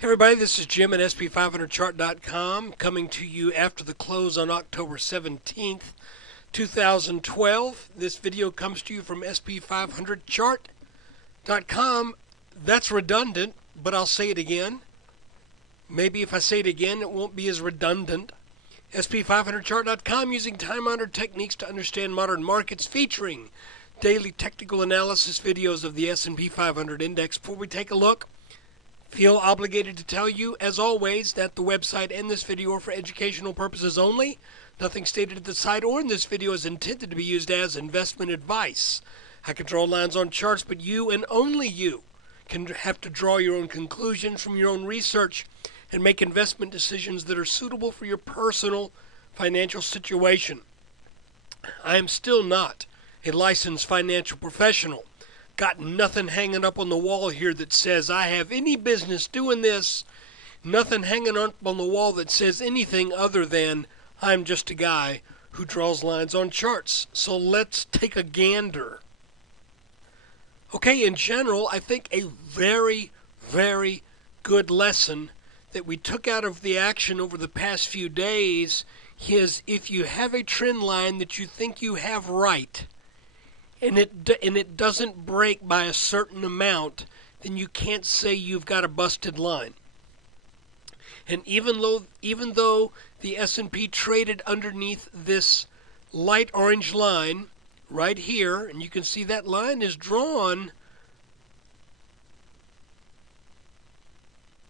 Hey everybody, this is Jim at SP500chart.com coming to you after the close on October 17th, 2012. This video comes to you from SP500chart.com. That's redundant, but I'll say it again. Maybe if I say it again, it won't be as redundant. SP500chart.com, using time-honored techniques to understand modern markets, featuring daily technical analysis videos of the S&P 500 index. Before we take a look, feel obligated to tell you, as always, that the website and this video are for educational purposes only. Nothing stated at the site or in this video is intended to be used as investment advice. I can draw lines on charts, but you and only you can have to draw your own conclusions from your own research and make investment decisions that are suitable for your personal financial situation. I am still not a licensed financial professional. Got nothing hanging up on the wall here that says I have any business doing this. Nothing hanging up on the wall that says anything other than I'm just a guy who draws lines on charts. So let's take a gander. Okay, in general, I think a very, very good lesson that we took out of the action over the past few days is if you have a trend line that you think you have right, and it doesn't break by a certain amount, then you can't say you've got a busted line. And even though the S&P traded underneath this light orange line right here, and you can see that line is drawn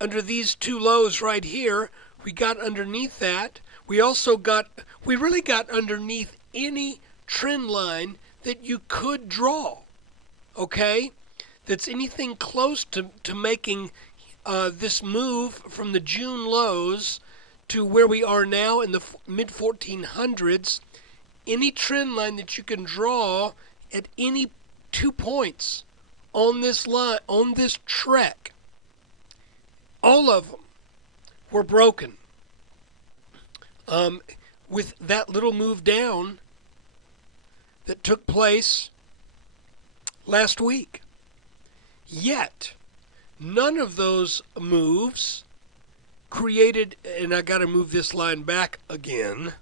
under these two lows right here, we got underneath that. We really got underneath any trend line that you could draw, okay? That's anything close to making this move from the June lows to where we are now in the mid-1400s. Any trend line that you can draw at any 2 points on this line, on this trek, all of them were broken. With that little move down that took place last week. Yet, none of those moves created, and I got to move this line back again,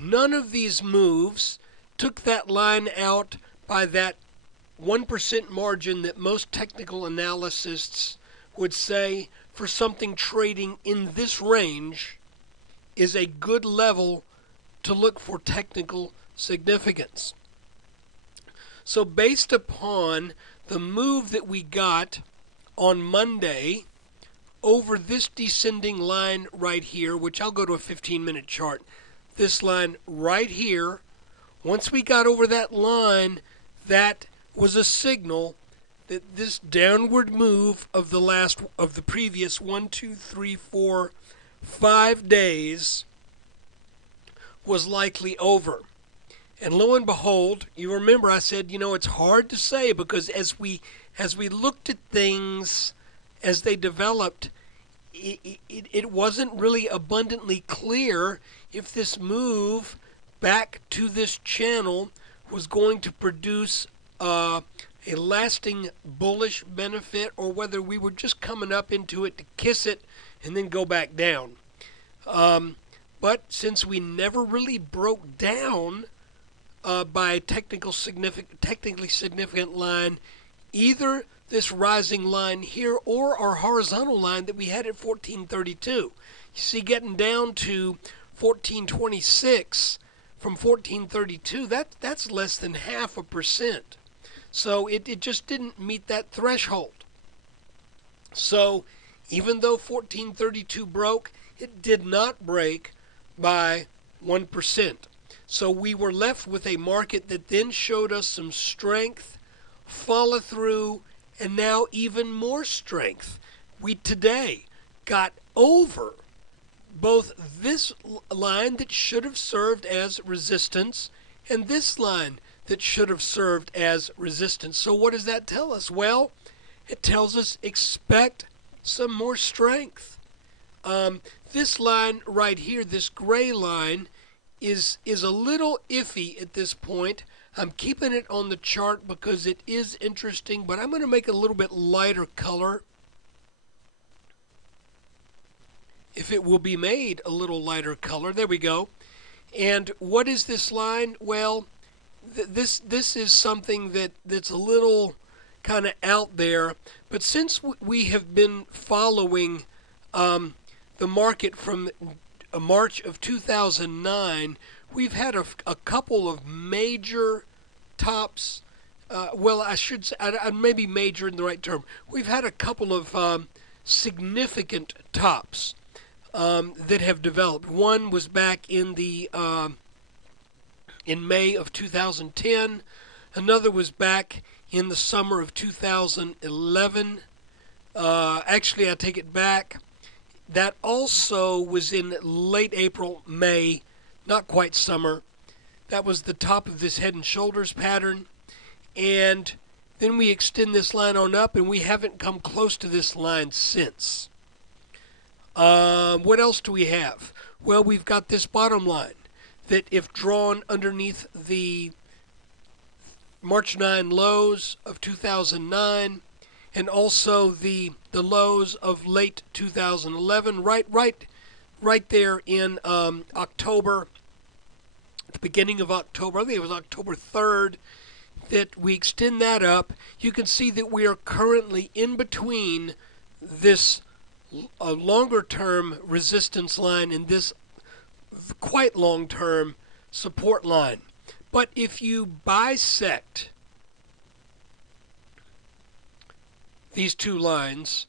none of these moves took that line out by that 1% margin that most technical analysts would say for something trading in this range is a good level to look for technical significance. So based upon the move that we got on Monday over this descending line right here, which I'll go to a 15-minute chart, this line right here, once we got over that line, that was a signal that this downward move of the previous 1, 2, 3, 4, 5 days was likely over. And lo and behold, you remember I said, it's hard to say because as we looked at things as they developed, it wasn't really abundantly clear if this move back to this channel was going to produce a lasting bullish benefit or whether we were just coming up into it to kiss it and then go back down. But since we never really broke down by a technically significant line, either this rising line here or our horizontal line that we had at 1432. You see, getting down to 1426 from 1432, that's less than 0.5%. So it just didn't meet that threshold. So even though 1432 broke, it did not break by 1%. So we were left with a market that then showed us some strength, follow through, and now even more strength. We today got over both this line that should have served as resistance and this line that should have served as resistance. So what does that tell us? Well, it tells us expect some more strength. This line right here, this gray line, is a little iffy at this point. I'm keeping it on the chart because it is interesting, but I'm going to make it a little bit lighter color. if it will be made a little lighter color. There we go. And what is this line? Well, this is something that's a little kind of out there. But since we have been following the market from March of 2009, we've had a couple of major tops. Well, I should say, maybe major in the right term. We've had a couple of significant tops that have developed. One was back in May of 2010. Another was back in the summer of 2011. Actually, I take it back. That also was in late April, May, not quite summer. That was the top of this head and shoulders pattern. And then we extend this line on up, and we haven't come close to this line since. What else do we have? Well, we've got this bottom line that if drawn underneath the March 9 lows of 2009 and also the lows of late 2011, right there in October, at the beginning of October, I think it was October 3rd, that we extend that up. You can see that we are currently in between this longer-term resistance line and this quite long-term support line. But if you bisect these two lines,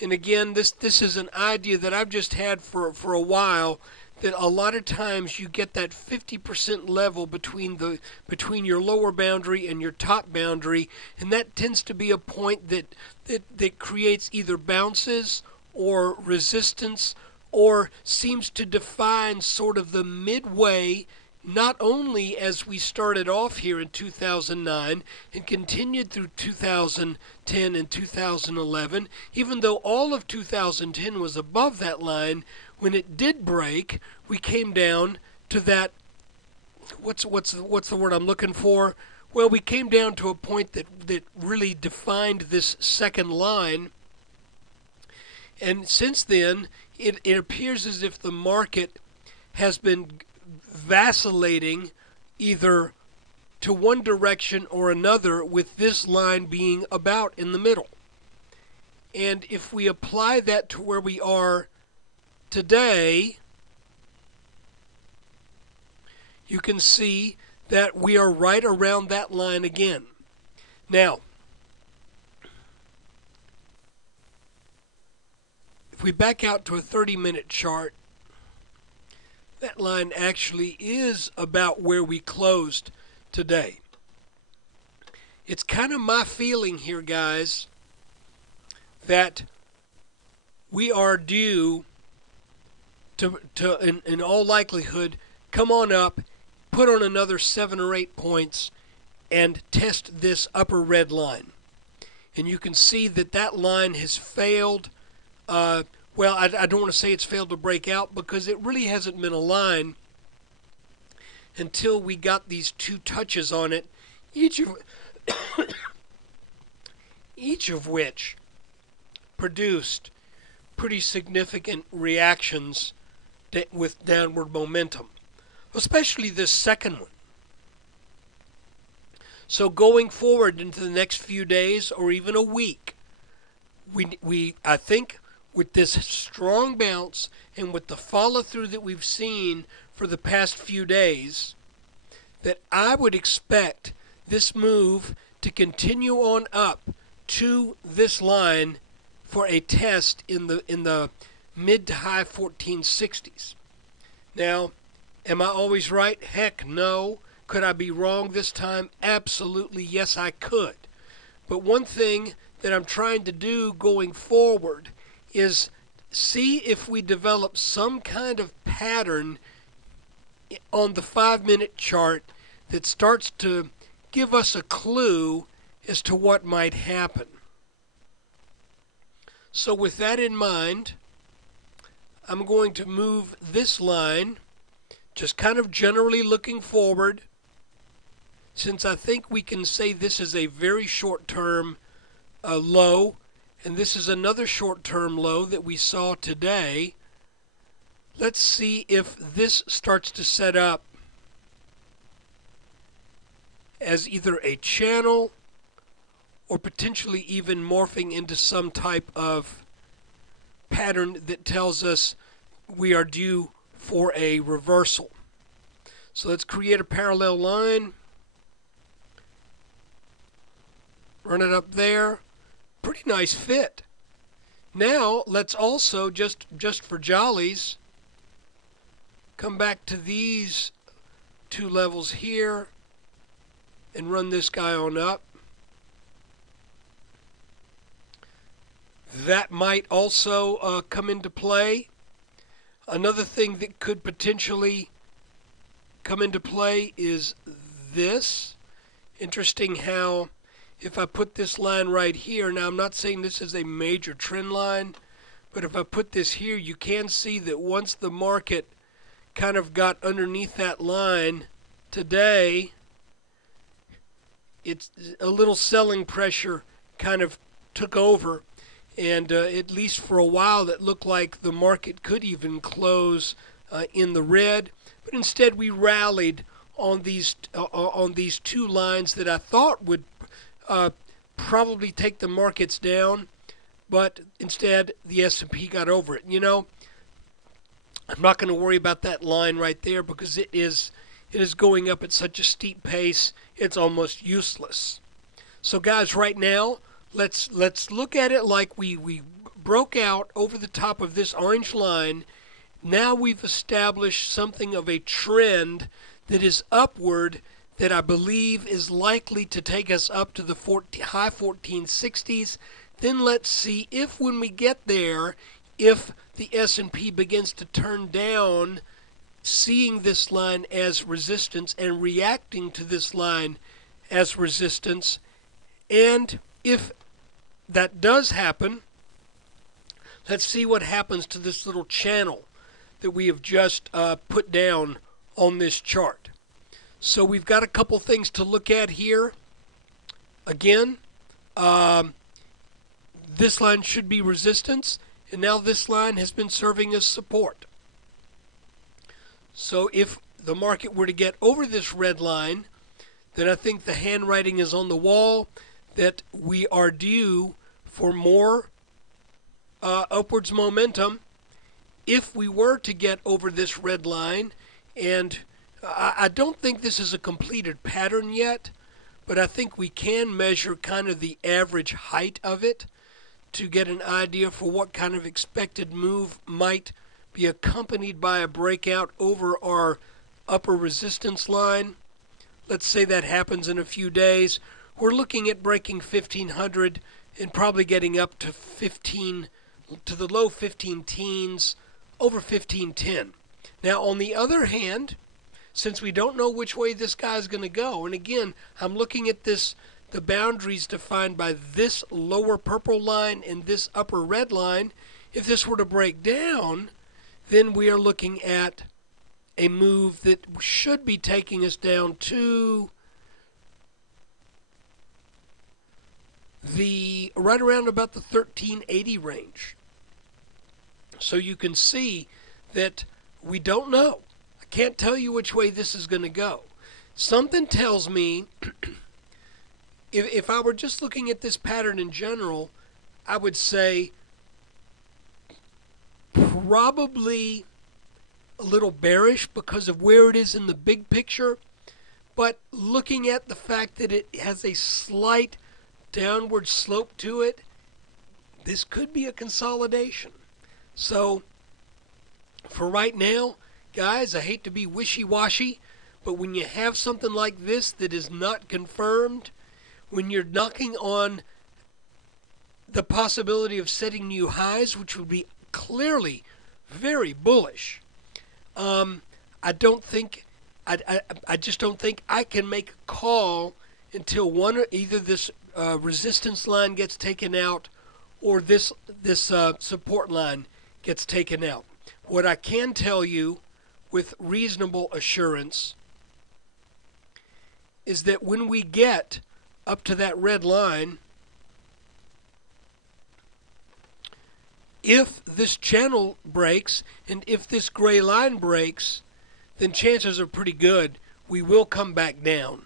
and again, this is an idea that I've just had for a while, that a lot of times you get that 50% level between your lower boundary and your top boundary, and that tends to be a point that creates either bounces or resistance, or seems to define sort of the midway, not only as we started off here in 2009 and continued through 2010 and 2011, even though all of 2010 was above that line. When it did break, we came down to that, what's the word I'm looking for? Well, we came down to a point that really defined this second line. And since then, it appears as if the market has been vacillating either to one direction or another, with this line being about in the middle. And if we apply that to where we are today, you can see that we are right around that line again. Now, if we back out to a 30-minute chart, that line actually is about where we closed today. It's kind of my feeling here, guys, that we are due to in all likelihood, come on up, put on another 7 or 8 points, and test this upper red line. And you can see that line has failed. Well, I don't want to say it's failed to break out, because it really hasn't been a line until we got these two touches on it, each of which produced pretty significant reactions with downward momentum, especially this second one. So going forward into the next few days or even a week, I think with this strong bounce and with the follow-through that we've seen for the past few days, that I would expect this move to continue on up to this line for a test in the mid to high 1460s. Now, am I always right? Heck no. Could I be wrong this time? Absolutely, yes, I could. But one thing that I'm trying to do going forward is see if we develop some kind of pattern on the 5-minute chart that starts to give us a clue as to what might happen. So with that in mind, I'm going to move this line, just kind of generally looking forward, since I think we can say this is a very short-term low, and this is another short-term low that we saw today. let's see if this starts to set up as either a channel or potentially even morphing into some type of pattern that tells us we are due for a reversal. So let's create a parallel line, run it up there. Pretty nice fit. Now let's also, just for jollies, come back to these two levels here and run this guy on up. That might also come into play. Another thing that could potentially come into play is this. Interesting how if I put this line right here, now I'm not saying this is a major trend line, but if I put this here, you can see that once the market kind of got underneath that line today, it's a little selling pressure kind of took over, and at least for a while it looked like the market could even close in the red, but instead we rallied on these two lines that I thought would probably take the markets down, but instead the S&P got over it. You know, I'm not going to worry about that line right there because it is going up at such a steep pace it's almost useless. So guys, right now let's look at it like we broke out over the top of this orange line. Now we've established something of a trend that is upward that I believe is likely to take us up to the high 1460s. Then let's see if when we get there, if the S&P begins to turn down, seeing this line as resistance and reacting to this line as resistance. And if that does happen, let's see what happens to this little channel that we have just put down on this chart. So we've got a couple things to look at here. Again, this line should be resistance, and now this line has been serving as support. So if the market were to get over this red line, then I think the handwriting is on the wall that we are due for more upwards momentum. If we were to get over this red line, and I don't think this is a completed pattern yet, but I think we can measure kind of the average height of it to get an idea for what kind of expected move might be accompanied by a breakout over our upper resistance line. Let's say that happens in a few days. We're looking at breaking 1500 and probably getting up to the low 15 teens, over 1510. Now on the other hand, since we don't know which way this guy is going to go, and again, I'm looking at the boundaries defined by this lower purple line and this upper red line. If this were to break down, then we are looking at a move that should be taking us down to the right around about the 1380 range. So you can see that we don't know. I can't tell you which way this is going to go. Something tells me if I were just looking at this pattern in general, I would say probably a little bearish because of where it is in the big picture. But looking at the fact that it has a slight downward slope to it, this could be a consolidation. So for right now, guys, I hate to be wishy-washy, but when you have something like this that is not confirmed, when you're knocking on the possibility of setting new highs, which would be clearly very bullish, I just don't think I can make a call until either this resistance line gets taken out or this support line gets taken out. What I can tell you with reasonable assurance is that when we get up to that red line, if this channel breaks and if this gray line breaks, then chances are pretty good we will come back down.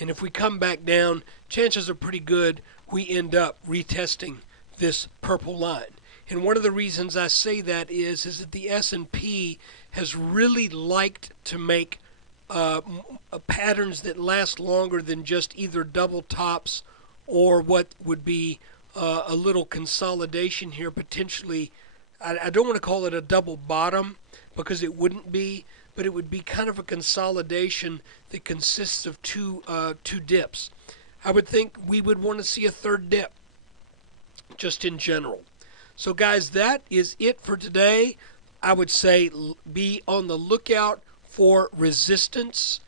And if we come back down, chances are pretty good we end up retesting this purple line. And one of the reasons I say that is that the S&P has really liked to make patterns that last longer than just either double tops or what would be a little consolidation here, potentially. I don't want to call it a double bottom because it wouldn't be, but it would be kind of a consolidation that consists of two dips. I would think we would want to see a third dip, just in general. So guys, that is it for today. I would say be on the lookout for resistance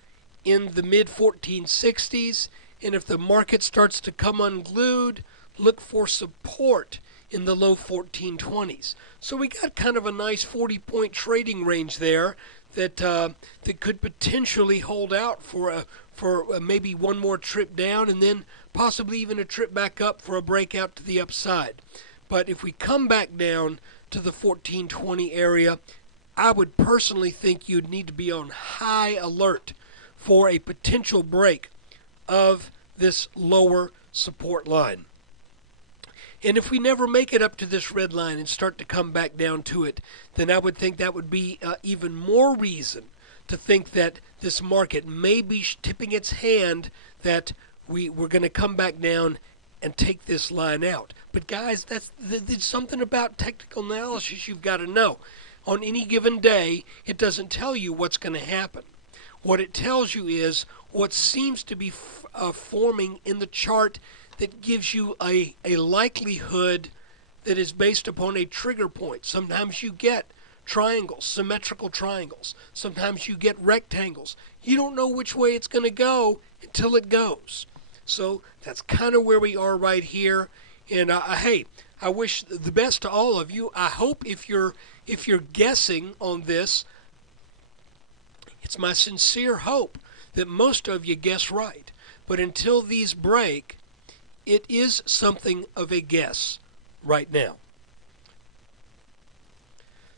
in the mid 1460s, and if the market starts to come unglued, look for support in the low 1420s. So we got kind of a nice 40-point trading range there that could potentially hold out for maybe one more trip down and then possibly even a trip back up for a breakout to the upside. But if we come back down to the 1420 area, I would personally think you'd need to be on high alert for a potential break of this lower support line. And if we never make it up to this red line and start to come back down to it, then I would think that would be even more reason to think that this market may be tipping its hand that we're going to come back down and take this line out. But guys, there's something about technical analysis you've got to know. On any given day, it doesn't tell you what's going to happen. What it tells you is what seems to be forming in the chart that gives you a likelihood that is based upon a trigger point. Sometimes you get triangles, symmetrical triangles. Sometimes you get rectangles. You don't know which way it's going to go until it goes. So that's kind of where we are right here. And hey, I wish the best to all of you. I hope if you're guessing on this, it's my sincere hope that most of you guess right. But until these break, it is something of a guess right now.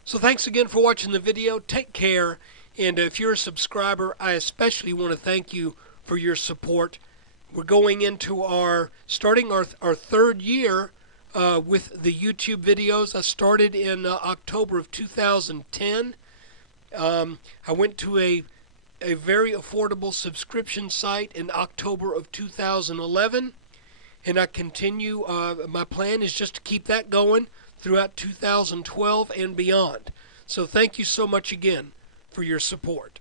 So thanks again for watching the video. Take care. And if you're a subscriber, I especially want to thank you for your support. We're going into starting our third year with the YouTube videos. I started in October of 2010. I went to a very affordable subscription site in October of 2011. And I continue, my plan is just to keep that going throughout 2012 and beyond. So thank you so much again for your support.